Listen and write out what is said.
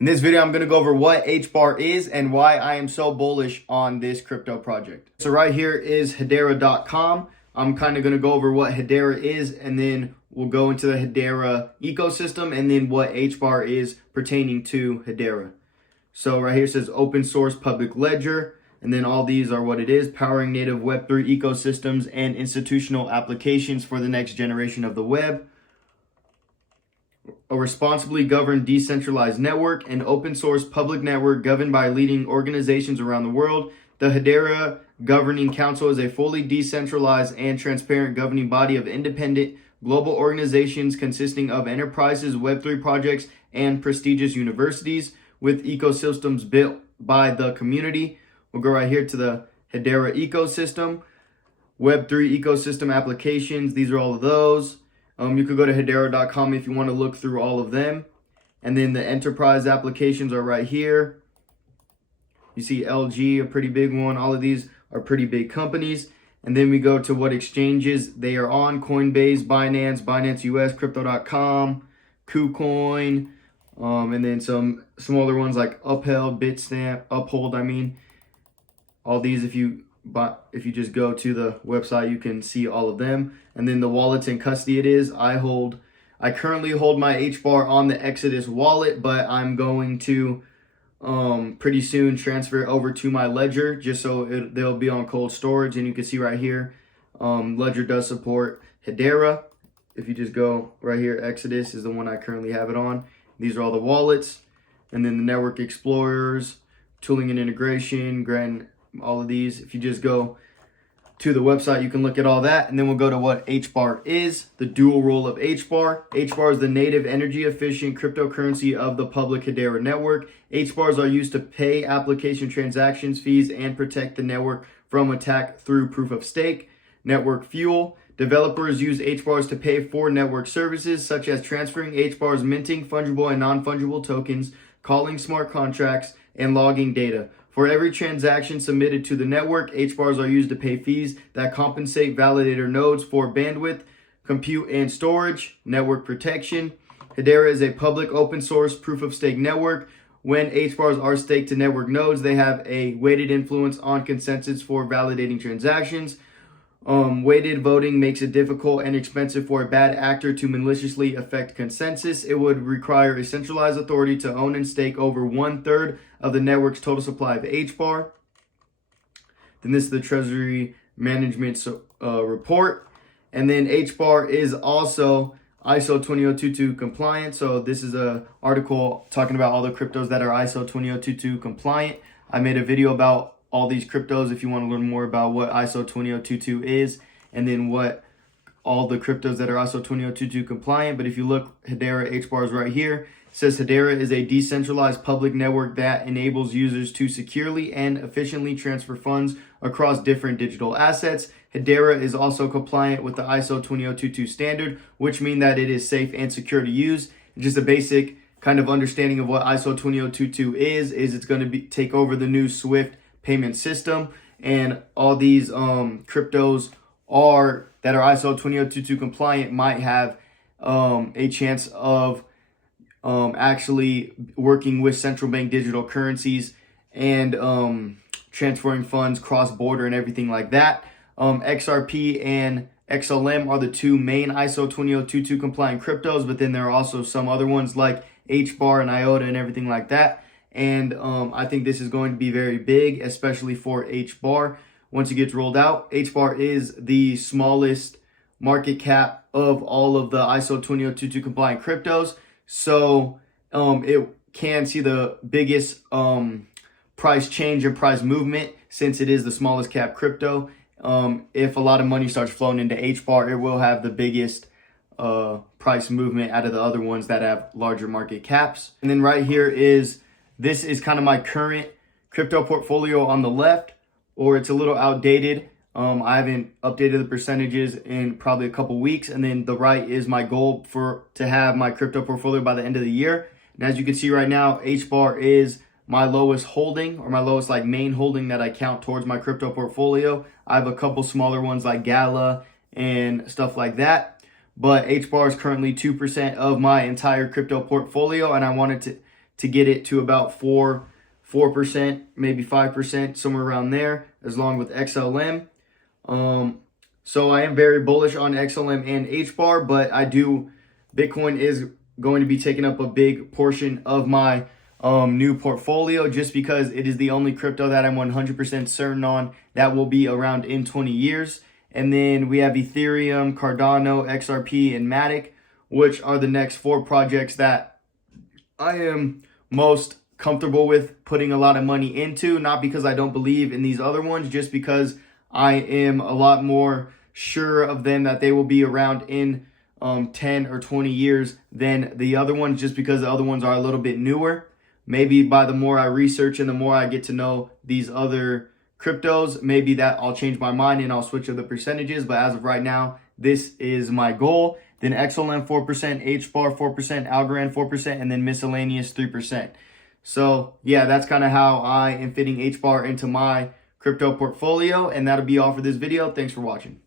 In this video, I'm going to go over what Hbar is and why I am so bullish on this crypto project. So right here is Hedera.com. I'm kind of going to go over what Hedera is, and then we'll go into the Hedera ecosystem and then what Hbar is pertaining to Hedera. So right here says open source public ledger, and then all these are what it is: powering native Web3 ecosystems and institutional applications for the next generation of the web. A responsibly governed decentralized network, an open source public network governed by leading organizations around the world. The Hedera Governing Council is a fully decentralized and transparent governing body of independent global organizations consisting of enterprises, Web3 projects, and prestigious universities with ecosystems built by the community. We'll go right here to the Hedera Ecosystem. Web3 ecosystem applications, these are all of those. You could go to Hedera.com if you want to look through all of them. And then the enterprise applications are right here. You see LG, a pretty big one. All of these are pretty big companies. And then we go to what exchanges they are on: Coinbase, Binance, Binance US, Crypto.com, KuCoin, and then some smaller ones like Uphold, Uphold. All these, if you just go to the website, you can see all of them. And then the wallets and custody it is. I currently hold my Hbar on the Exodus wallet, but I'm going to pretty soon transfer it over to my Ledger, just so they'll be on cold storage. And you can see right here, Ledger does support Hedera. If you just go right here, Exodus is the one I currently have it on. These are all the wallets. And then the network explorers, tooling and integration, all of these. If you just go to the website, you can look at all that. And then we'll go to what Hbar is, the dual role of Hbar. Hbar is the native energy efficient cryptocurrency of the public Hedera network. Hbars are used to pay application transactions fees and protect the network from attack through proof of stake. Network fuel. Developers use Hbars to pay for network services such as transferring Hbars, minting fungible and non-fungible tokens, calling smart contracts, and logging data. For every transaction submitted to the network, Hbars are used to pay fees that compensate validator nodes for bandwidth, compute, and storage. Network protection. Hedera is a public open source proof of stake network. When Hbars are staked to network nodes, they have a weighted influence on consensus for validating transactions. Weighted voting makes it difficult and expensive for a bad actor to maliciously affect consensus. It would require a centralized authority to own and stake over 1/3 of the network's total supply of Hbar. Then this is the Treasury Management report. And then Hbar is also ISO 20022 compliant. So this is an article talking about all the cryptos that are ISO 20022 compliant. I made a video about all these cryptos if you want to learn more about what ISO 20022 is, and then what all the cryptos that are ISO 20022 compliant. But if you look, Hedera Hbar is right here. It says Hedera is a decentralized public network that enables users to securely and efficiently transfer funds across different digital assets. Hedera is also compliant with the ISO 20022 standard, which means that it is safe and secure to use. Just a basic kind of understanding of what ISO 20022 is it's going to take over the new Swift payment system, and all these cryptos that are ISO 20022 compliant might have a chance of actually working with central bank digital currencies and transferring funds cross-border and everything like that. XRP and XLM are the two main ISO 20022 compliant cryptos, but then there are also some other ones like Hbar and IOTA and everything like that. And I think this is going to be very big, especially for Hbar. Once it gets rolled out, Hbar is the smallest market cap of all of the ISO 20022 compliant cryptos. So it can see the biggest price change and price movement since it is the smallest cap crypto. If a lot of money starts flowing into Hbar, it will have the biggest price movement out of the other ones that have larger market caps. And then right here this is kind of my current crypto portfolio on the left, or it's a little outdated. I haven't updated the percentages in probably a couple weeks. And then the right is my goal to have my crypto portfolio by the end of the year. And as you can see right now, Hbar is my lowest holding, or my lowest main holding that I count towards my crypto portfolio. I have a couple smaller ones like Gala and stuff like that. But Hbar is currently 2% of my entire crypto portfolio, and I wanted to get it to about 4%, maybe 5%, somewhere around there, as long with XLM. So I am very bullish on XLM and Hbar, but Bitcoin is going to be taking up a big portion of my new portfolio, just because it is the only crypto that I'm 100% certain on that will be around in 20 years. And then we have Ethereum, Cardano, XRP, and Matic, which are the next 4 projects that I am most comfortable with putting a lot of money into, not because I don't believe in these other ones, just because I am a lot more sure of them that they will be around in 10 or 20 years than the other ones, just because the other ones are a little bit newer. Maybe by the more I research and the more I get to know these other cryptos, maybe that I'll change my mind and I'll switch to the percentages. But as of right now, this is my goal. Then XLM 4%, Hbar 4%, Algorand 4%, and then miscellaneous 3%. So yeah, that's kind of how I am fitting Hbar into my crypto portfolio. And that'll be all for this video. Thanks for watching.